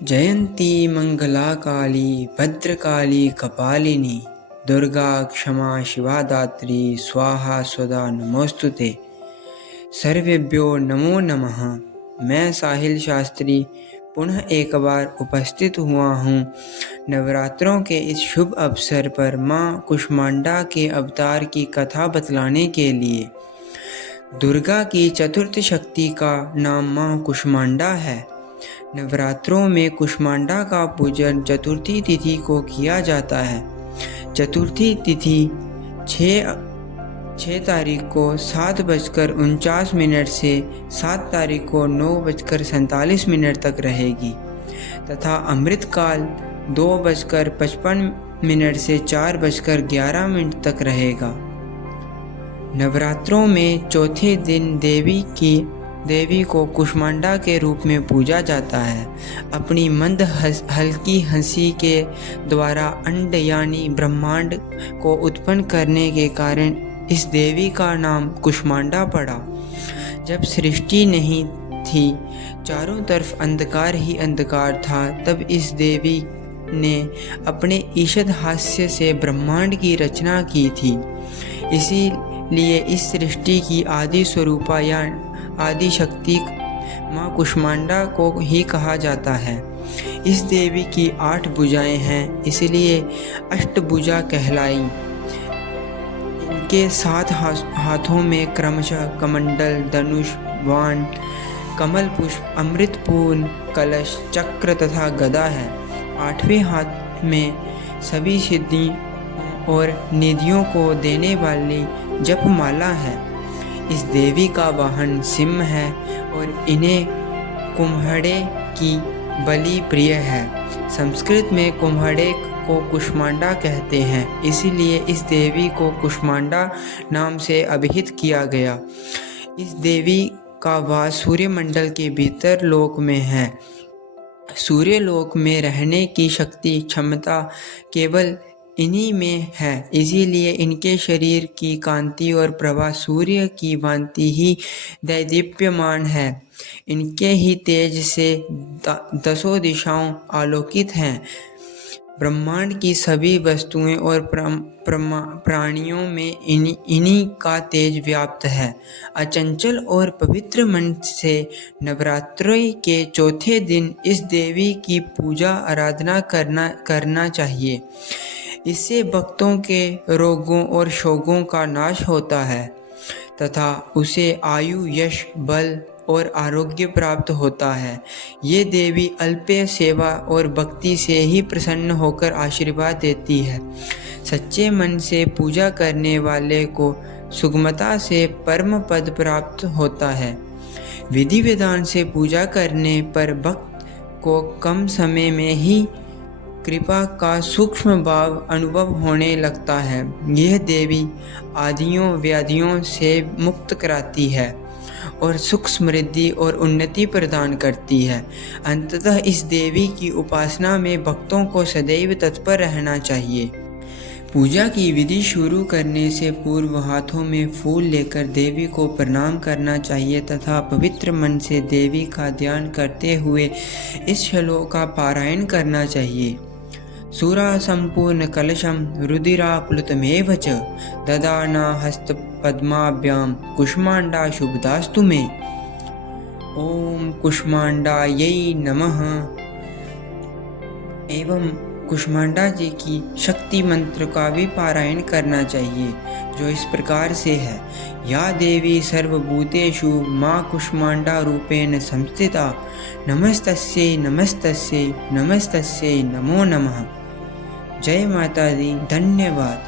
जयंती मंगला काली भद्रकाली कपालिनी दुर्गा क्षमा शिवा दात्री स्वाहा स्वदा नमोस्तुते। सर्वेभ्यो नमो नमः। मैं साहिल शास्त्री पुनः एक बार उपस्थित हुआ हूँ नवरात्रों के इस शुभ अवसर पर माँ कुष्मांडा के अवतार की कथा बतलाने के लिए। दुर्गा की चतुर्थ शक्ति का नाम माँ कुष्मांडा है। नवरात्रों में कुष्मांडा का पूजन चतुर्थी तिथि को किया जाता है। चतुर्थी तिथि 6 तारीख को 7:49 से 7 तारीख को 9:47 तक रहेगी तथा अमृतकाल 2:55 से 4:11 तक रहेगा। नवरात्रों में चौथे दिन देवी को कुष्मांडा के रूप में पूजा जाता है। अपनी मंद हल्की हंसी के द्वारा अंड यानी ब्रह्मांड को उत्पन्न करने के कारण इस देवी का नाम कुष्मांडा पड़ा। जब सृष्टि नहीं थी, चारों तरफ अंधकार ही अंधकार था, तब इस देवी ने अपने ईषद हास्य से ब्रह्मांड की रचना की थी। इसीलिए इस सृष्टि की आदि स्वरूपा या आदि शक्ति माँ कुष्मांडा को ही कहा जाता है। इस देवी की 8 भुजाएं हैं, इसलिए अष्टभुजा कहलाई। इनके 7 हाथों में क्रमशः कमंडल, धनुष, बाण, कमल पुष्प, अमृतपूर्ण कलश, चक्र तथा गदा है। 8वें हाथ में सभी सिद्धि और निधियों को देने वाली जपमाला है। इस देवी का वाहन सिंह है और इन्हें कुम्हड़े की बलि प्रिय है। संस्कृत में कुम्हड़े को कुष्मांडा कहते हैं, इसीलिए इस देवी को कुष्मांडा नाम से अभिहित किया गया। इस देवी का वास सूर्यमंडल के भीतर लोक में है। सूर्य लोक में रहने की शक्ति क्षमता केवल इन्हीं में है, इसीलिए इनके शरीर की कांति और प्रभा सूर्य की भांति ही दैदीप्यमान है। इनके ही तेज से 10 दिशाओं आलोकित हैं। ब्रह्मांड की सभी वस्तुएं और प्राणियों में इन्हीं का तेज व्याप्त है। अचंचल और पवित्र मन से नवरात्रि के चौथे दिन इस देवी की पूजा आराधना करना चाहिए। इससे भक्तों के रोगों और शोकों का नाश होता है तथा उसे आयु, यश, बल और आरोग्य प्राप्त होता है। ये देवी अल्प सेवा और भक्ति से ही प्रसन्न होकर आशीर्वाद देती है। सच्चे मन से पूजा करने वाले को सुगमता से परम पद प्राप्त होता है। विधि विधान से पूजा करने पर भक्त को कम समय में ही कृपा का सूक्ष्म भाव अनुभव होने लगता है। यह देवी आदियों व्याधियों से मुक्त कराती है और सुख, समृद्धि और उन्नति प्रदान करती है। अंततः इस देवी की उपासना में भक्तों को सदैव तत्पर रहना चाहिए। पूजा की विधि शुरू करने से पूर्व हाथों में फूल लेकर देवी को प्रणाम करना चाहिए तथा पवित्र मन से देवी का ध्यान करते हुए इस श्लोक का पारायण करना चाहिए। सूरा संपूर्ण कलशम रुधिराप्लुतमेव च ददाना हस्त पद्माभ्याम कुष्मांडा शुभदास्तु मे। ओम कुष्मांडायै नमः। एवं कुष्मांडा जी की शक्ति मंत्र का भी पारायण करना चाहिए, जो इस प्रकार से है। या देवी सर्वभूतेषु माँ कुष्मांडा रूपेण संस्थिता नमस्तस्यै नमस्तस्यै नमस्तस्यै नमो नमः। जय माता दी। धन्यवाद।